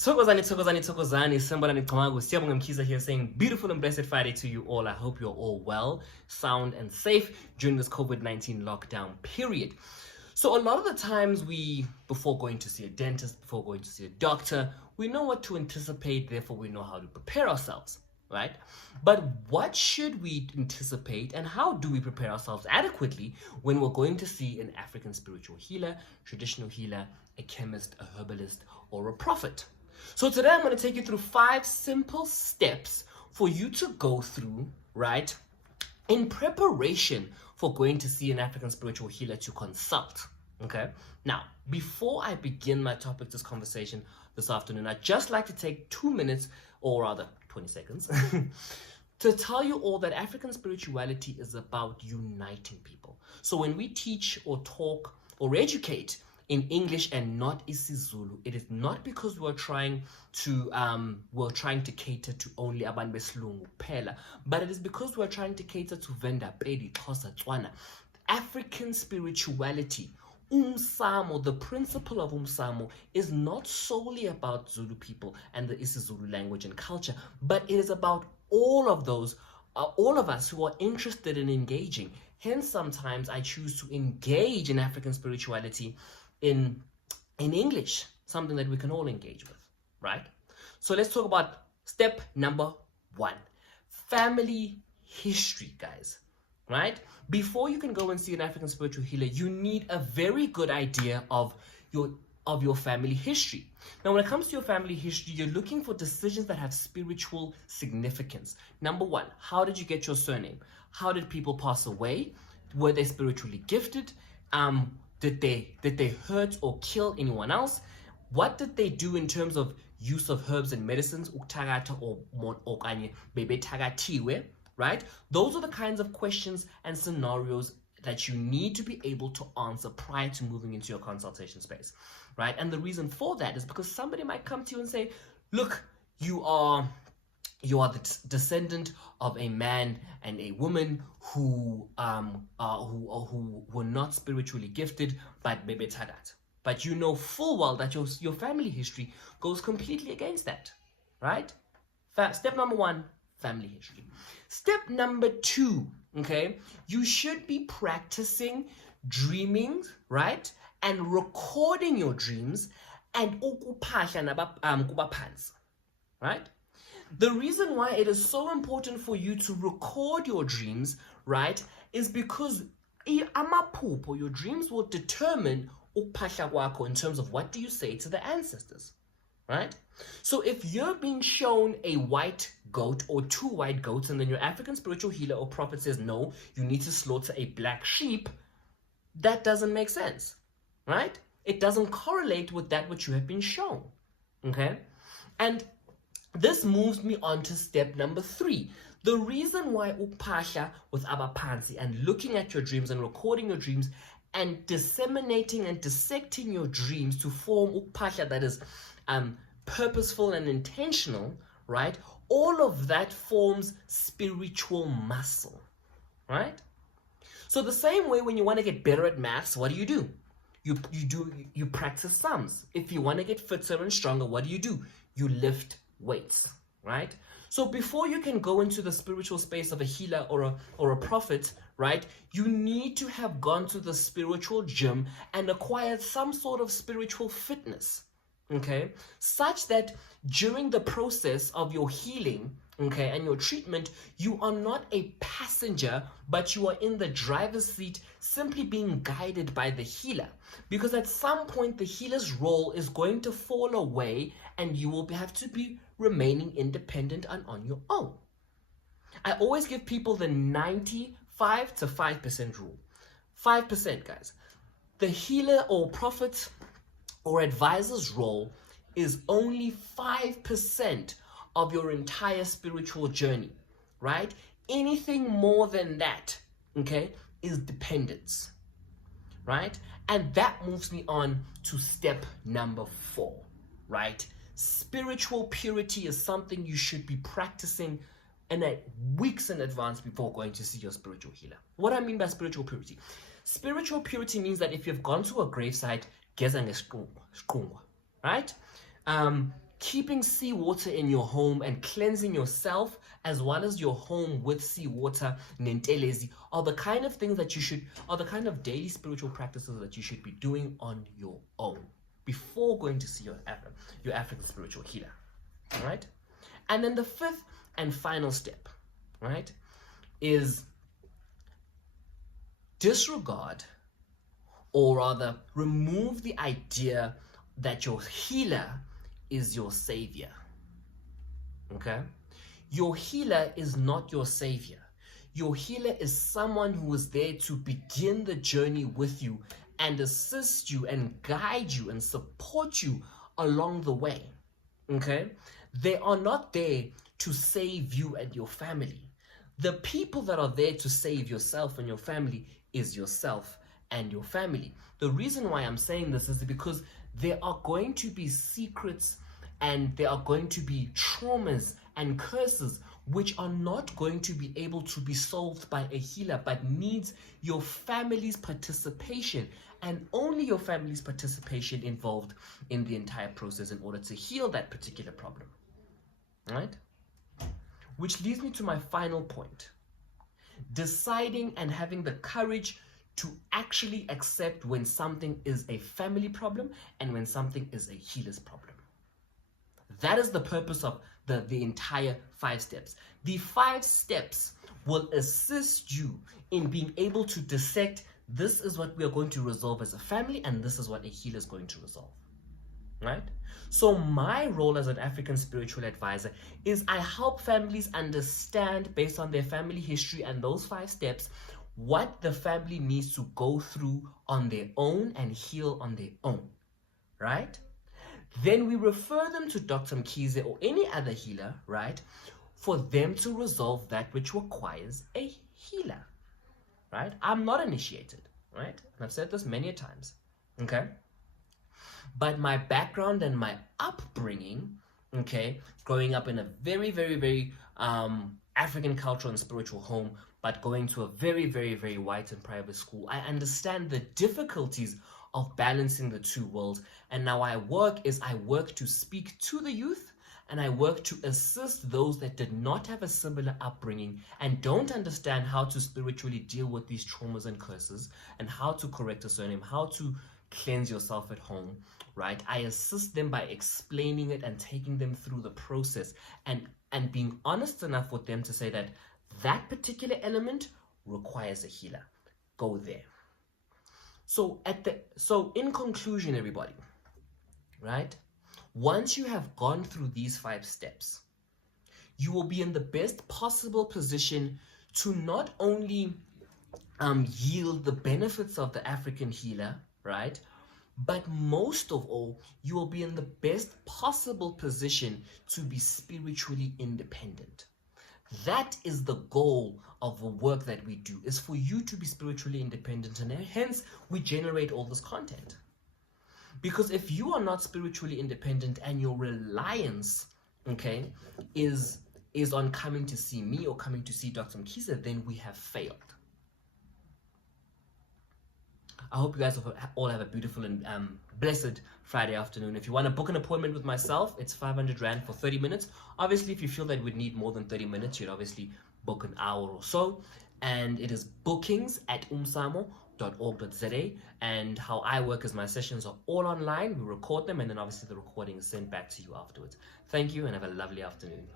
Thokozani, Siyabonga Mkhzie here saying beautiful and blessed Friday to you all. I hope you're all well, sound and safe during this COVID-19 lockdown period. So a lot of the times before going to see a dentist, before going to see a doctor, we know what to anticipate, therefore we know how to prepare ourselves, right? But what should we anticipate and how do we prepare ourselves adequately when we're going to see an African spiritual healer, traditional healer, a chemist, a herbalist, or a prophet? So today I'm going to take you through 5 simple steps for you to go through, right, in preparation for going to see an African spiritual healer to consult. Okay. Now, before I begin my topic, this conversation this afternoon, I'd just like to take 2 minutes, or rather 20 seconds, to tell you all that African spirituality is about uniting people. So when we teach or talk or educate in English and not isiZulu, it is not because we're trying to cater to only abantu besilungu kuphela, but it is because we're trying to cater to Venda, Pedi, Xhosa, Tswana. African spirituality, Umsamo, the principle of Umsamo, is not solely about Zulu people and the isiZulu language and culture, but it is about all of us who are interested in engaging. Hence, sometimes I choose to engage in African spirituality in English, something that we can all engage with, right? So let's talk about step number 1, family history, guys, right? Before you can go and see an African spiritual healer, you need a very good idea of your family history. Now, when it comes to your family history, you're looking for decisions that have spiritual significance. Number 1, how did you get your surname? How did people pass away? Were they spiritually gifted? Did they hurt or kill anyone else? What did they do in terms of use of herbs and medicines? Right? Those are the kinds of questions and scenarios that you need to be able to answer prior to moving into your consultation space, right? And the reason for that is because somebody might come to you and say, look, you are the descendant of a man and a woman who were not spiritually gifted, but bebe tagat. But you know full well that your family history goes completely against that, right? Step number 1, family history. Step number 2, okay, you should be practicing dreaming, right, and recording your dreams and right? The reason why it is so important for you to record your dreams, right, is because your dreams will determine in terms of what do you say to the ancestors, right? So if you're being shown a white goat or 2 white goats and then your African spiritual healer or prophet says, no, you need to slaughter a black sheep, that doesn't make sense, right? It doesn't correlate with that which you have been shown, okay? And this moves me on to step number 3. The reason why ukphahla with abapansi and looking at your dreams and recording your dreams and disseminating and dissecting your dreams to form ukphahla that is purposeful and intentional, right? All of that forms spiritual muscle, right? So the same way when you want to get better at maths, what do? You practice sums. If you want to get fitter and stronger, what do? You lift weights, right? So before you can go into the spiritual space of a healer or a prophet, right, you need to have gone to the spiritual gym and acquired some sort of spiritual fitness, okay, such that during the process of your healing, okay, and your treatment, you are not a passenger, but you are in the driver's seat, simply being guided by the healer. Because at some point, the healer's role is going to fall away and you will have to be remaining independent and on your own. I always give people the 95 to 5% rule. 5%, guys. The healer or prophet or advisor's role is only 5% of your entire spiritual journey, right? Anything more than that, okay, is dependence, right? And that moves me on to step number 4, right? Spiritual purity is something you should be practicing weeks in advance before going to see your spiritual healer. What I mean by spiritual purity? Spiritual purity means that if you've gone to a gravesite, right? keeping seawater in your home and cleansing yourself as well as your home with seawater, nentelezi, are the kind of things that are the kind of daily spiritual practices that you should be doing on your own before going to see your African spiritual healer, right? And then the fifth and final step, right, is disregard, or rather remove the idea that your healer is your savior. Okay? Your healer is not your savior. Your healer is someone who is there to begin the journey with you and assist you and guide you and support you along the way. Okay? They are not there to save you and your family. The people that are there to save yourself and your family is yourself and your family. The reason why I'm saying this is because there are going to be secrets and there are going to be traumas and curses which are not going to be able to be solved by a healer, but needs your family's participation, and only your family's participation involved in the entire process in order to heal that particular problem. Right? Which leads me to my final point. Deciding and having the courage to actually accept when something is a family problem and when something is a healer's problem. That is the purpose of the entire 5 steps. The 5 steps will assist you in being able to dissect, this is what we are going to resolve as a family and this is what a healer is going to resolve. Right? So my role as an African spiritual advisor is I help families understand, based on their family history and those 5 steps, what the family needs to go through on their own and heal on their own, right? Then we refer them to Dr. Mkhzie or any other healer, right, for them to resolve that which requires a healer, right? I'm not initiated, right? And I've said this many times, okay? But my background and my upbringing, okay, growing up in a very, very, very African cultural and spiritual home, but going to a very, very, very white and private school, I understand the difficulties of balancing the two worlds. And now I work to speak to the youth, and I work to assist those that did not have a similar upbringing and don't understand how to spiritually deal with these traumas and curses and how to correct a surname, how to cleanse yourself at home, right? I assist them by explaining it and taking them through the process and being honest enough with them to say that that particular element requires a healer. Go there. So in conclusion, everybody, right? Once you have gone through these 5 steps, you will be in the best possible position to not only yield the benefits of the African healer, right? But most of all, you will be in the best possible position to be spiritually independent. That is the goal of the work that we do, is for you to be spiritually independent, and hence we generate all this content. Because if you are not spiritually independent and your reliance, okay, is on coming to see me or coming to see Dr. Mkhzie, then we have failed. I hope you guys all have a beautiful and blessed Friday afternoon. If you want to book an appointment with myself, it's 500 Rand for 30 minutes. Obviously, if you feel that you would need more than 30 minutes, you'd obviously book an hour or so. And it is bookings@umsamo.org.za. And how I work is my sessions are all online. We record them, and then obviously the recording is sent back to you afterwards. Thank you, and have a lovely afternoon.